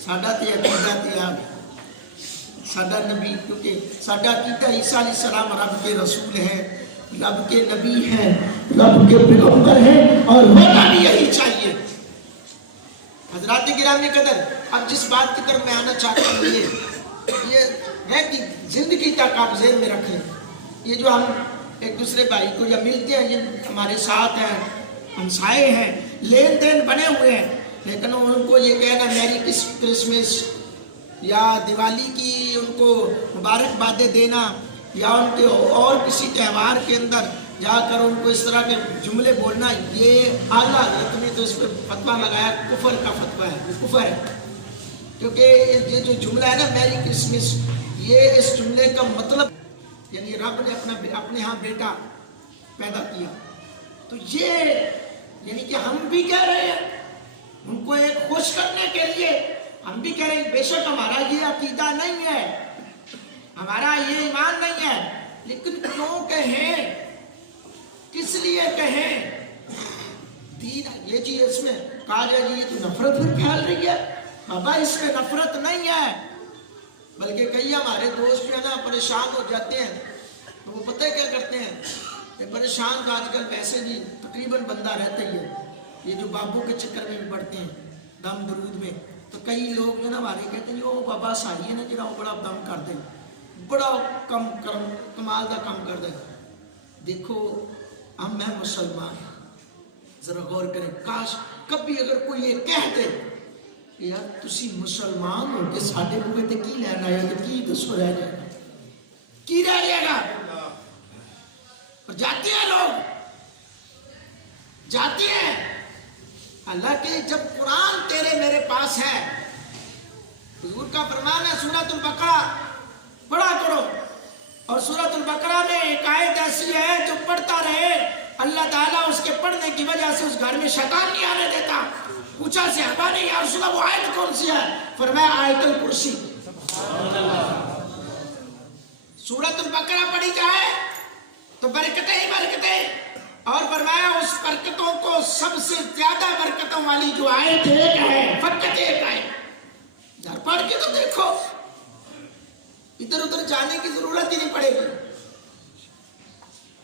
साडा ते अकीदा ते आ गया। साडा नबी, क्योंकि साडा अकीदा ईसा अलैहिस्सलाम रब के रसूल है, रब के नबी हैं, रब के पैगंबर हैं, और होना भी यही चाहिए। हजरात गिरामी कदर, अब जिस बात की तरफ मैं आना चाहता हूँ ये है कि जिंदगी तक आप ज़हन में रखें, ये जो हम एक दूसरे भाई को या मिलते हैं, ये हमारे साथ हैं, हमसाए हैं, लेन देन बने हुए हैं, लेकिन उनको ये कहना मैरी क्रिसमस या दिवाली की उनको मुबारकबादें देना या उनके और किसी त्यौहार के अंदर जाकर उनको इस तरह के जुमले बोलना, ये आला हज़रत ने तो इस पर फतवा लगाया, कुफर का फतवा है, कुफर है। क्योंकि ये जो जुमला है ना मैरी क्रिसमस, ये इस जुमले का मतलब यानी रब ने अपने यहाँ बेटा पैदा किया, तो ये यानी कि हम भी कह रहे हैं उनको एक खुश करने के लिए, हम भी कह रहे हैं बेशक हमारा ये अकीदा नहीं है, हमारा ये ईमान नहीं है, लेकिन क्यों कहें, किस लिए कहें? दीन ये जी इसमें कहा जाए ये तो नफरत फिर फैल रही है। बाबा इसमें नफरत नहीं है, बल्कि कई हमारे दोस्त जो है ना परेशान हो जाते हैं, तो वो पता है क्या करते हैं, ये परेशान तो आजकल वैसे भी तकरीबन बंदा रहता ही है, ये जो बाबू के चक्कर में भी पड़ते हैं दम दरूद में, तो कई लोग जो ना हमारे कहते हैं वो बाबा साही है ना जरा बड़ा दम कर दे, बड़ा कमाल का काम कर दे। देखो हम मैं मुसलमान, जरा गौर करें, काश कभी अगर कोई ये कह दे यार तुसी मुसलमान हो के साडे मुंह ते की लेना है, तो की दसो रह जाएगा, की रह जाएगा? और जाते हैं लोग, जाते हैं। हालांकि जब कुरान तेरे मेरे पास है, हुजूर का फरमान है सूरतुल बकरा पढ़ा करो, और सूरतुल बकरा में एक आयत ऐसी है जो पढ़ता रहे अल्लाह ताला उसके पढ़ने की वजह से उस घर में शैतान नहीं आने देता। पूछा सहाबा ने या रसूल अल्लाह वो आयत कौन सी है? फरमाया आयतुल कुर्सी। सूरतुल बकरा पढ़ी जाए तो बरकतें ही बरकतें, और फरमाया उस बरकतों को सबसे ज्यादा बरकतों वाली जो आयत एक है, फकत एक है, यार पढ़ के तो देखो, इधर उधर जाने की जरूरत ही नहीं पड़ेगी,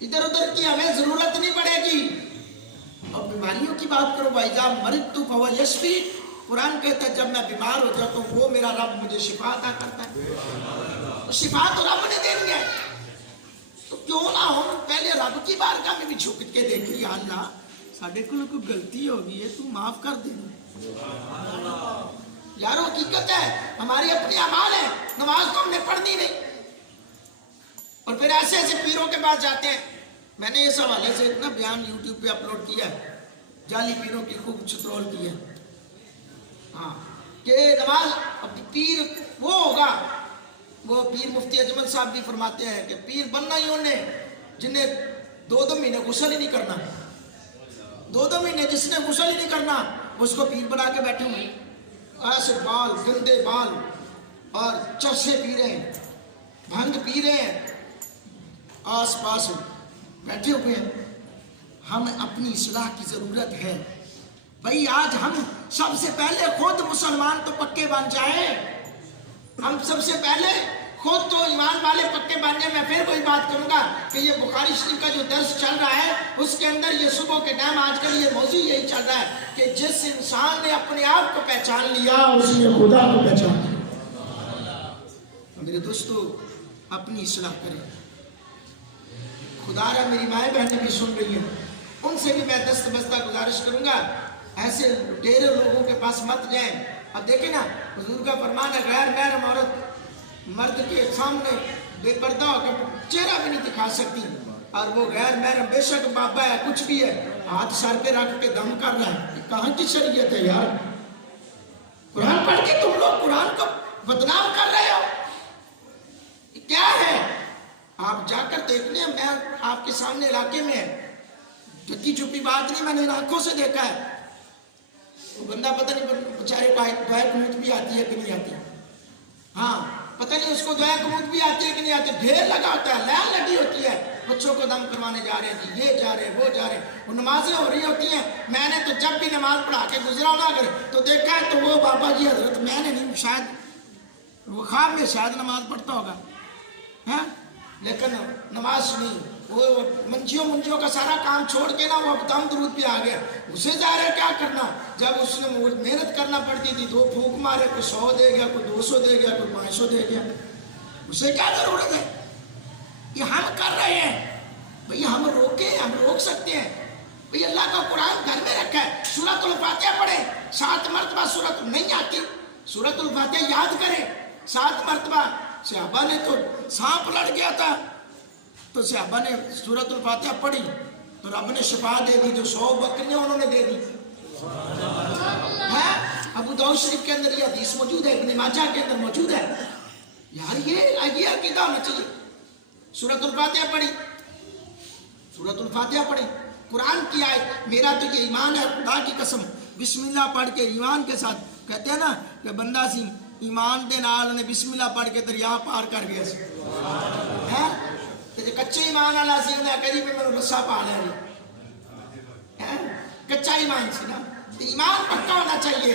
इधर उधर की हमें जरूरत नहीं पड़ेगी। और बीमारियों की बात करो, वाइजा मरिदतु फहुव यशफी, कुरान कहता है जब मैं बीमार हो जाता हूँ वो मेरा रब मुझे शिफा अता करता है, तो शिफा तो रब ने देनी है, तो क्यों ना हम पहले रब की बारगाह में भी झुक के देखें, या अल्लाह साडे कोल कोई गलती हो गई है तू माफ कर दे। यार हकीकत है हमारी अपनी अमाल है, नमाज तो हमने पढ़नी नहीं, और फिर ऐसे ऐसे पीरों के पास जाते हैं। मैंने इस हवाले से एक ना बयान यूट्यूब पे अपलोड किया है, जाली पीरों की खूब चित्रोल की है, हाँ कि नमाज अब पीर वो होगा, वो पीर मुफ्ती अजमल साहब भी फरमाते हैं कि पीर बनना ही उन्हें जिन्हें 2-2 महीने गुस्ल ही नहीं करना, 2-2 महीने जिसने गुस्ल ही नहीं करना उसको पीर बना के बैठे हुए, ऐसे बाल गंदे बाल और चरसे पी रहे हैं, भंग पी रहे हैं, आस पास बैठे हुए हैं। हम अपनी इस्लाह की जरूरत है भाई। आज हम सबसे पहले खुद मुसलमान तो पक्के बन जाए, हम सबसे पहले खुद तो ईमान वाले पक्के बन जाए। मैं फिर वही बात करूंगा कि ये बुखारी शरीफ का जो दर्स चल रहा है उसके अंदर ये सुबह के टाइम आजकल ये मौजू यही चल रहा है कि जिस इंसान ने अपने आप को पहचान लिया उसने खुदा को पहचान लिया। मेरे दोस्तों अपनी इस्लाह करें, खुदारा मेरी माएँ बहनें भी सुन रही हैं, उनसे भी मैं दस्त बस्ता गुजारिश करूंगा ऐसे लुटेरे लोगों के पास मत जाएं। अब देखें ना हुजूर का फरमान है गैर महरम औरत मर्द के सामने बेपर्दा होकर चेहरा भी नहीं दिखा सकती, और वो गैर महरम बेशक बाबा है कुछ भी है हाथ सर पे रख के दम कर रहा है, कहाँ की शरीयत है यार? कुरान पढ़ के तुम लोग कुरान को बदनाम कर रहे हो, क्या है? आप जाकर देखने, मैं आपके सामने इलाके में जति चुपी बात नहीं, मैंने आंखों से देखा है, वो बंदा पता नहीं बेचारे दुआ कुनूत भी आती है कि नहीं आती, हाँ पता नहीं उसको दुआ कुनूत भी आती है कि नहीं आती, ढेर लगा होता है, लाइन लगी होती है, بچوں کو دم کروانے جا رہے ہیں جی، یہ جا رہے ہیں وہ جا رہے ہیں، وہ نمازیں ہو رہی ہوتی ہیں. میں نے تو جب بھی نماز پڑھا کے گزرا ہوں نا اگر تو دیکھا ہے تو وہ بابا جی حضرت میں نے نہیں، شاید وہ خواب میں شاید نماز پڑھتا ہوگا ہاں، لیکن نماز نہیں. وہ منجیوں کا سارا کام چھوڑ کے نا وہ اب دم درود پہ آ گیا. اسے جا رہا ہے کیا کرنا، جب اس نے محنت کرنا پڑتی تھی 2 پھونک مارے، کوئی 100 دے گیا، کوئی 200 دے گیا، کوئی 500 دے گیا. اسے کیا ضرورت ہے؟ یہ ہم کر رہے ہیں بھئی، ہم روکیں، ہم روک سکتے ہیں بھئی. اللہ کا قرآن گھر میں رکھا ہے، سورۃ الفاتحہ پڑھیں 7 مرتبہ. سورت نہیں آتی سورۃ الفاتحہ یاد کریں 7 مرتبہ. صحابہ نے تو سانپ لڑ گیا تھا تو صحابہ نے سورۃ الفاتحہ پڑھی تو رب نے شفا دے دی، جو 100 بکریاں انہوں نے دے دی. ابو داؤد شریف کے اندر یہ حدیث موجود ہے، ابن ماجہ کے اندر موجود ہے. یار یہ عقیدہ ہونا چاہیے. سورۃ الفاتحہ پڑھی، سورۃ الفاتحہ پڑھی، قرآن کی آیت. میرا تو یہ ایمان ہے خدا کی قسم، بسم اللہ پڑھ کے ایمان کے ساتھ کہتے ہیں نا کہ بندہ سی ایمان دے نال نے بسم اللہ پڑھ کے دریا پار کر گیا سی. کچے ایمان والا سی انہیں کہی بھی میرے رسا پا لیا. کچا ایمان سی نا، ایمان پکا ہونا چاہیے.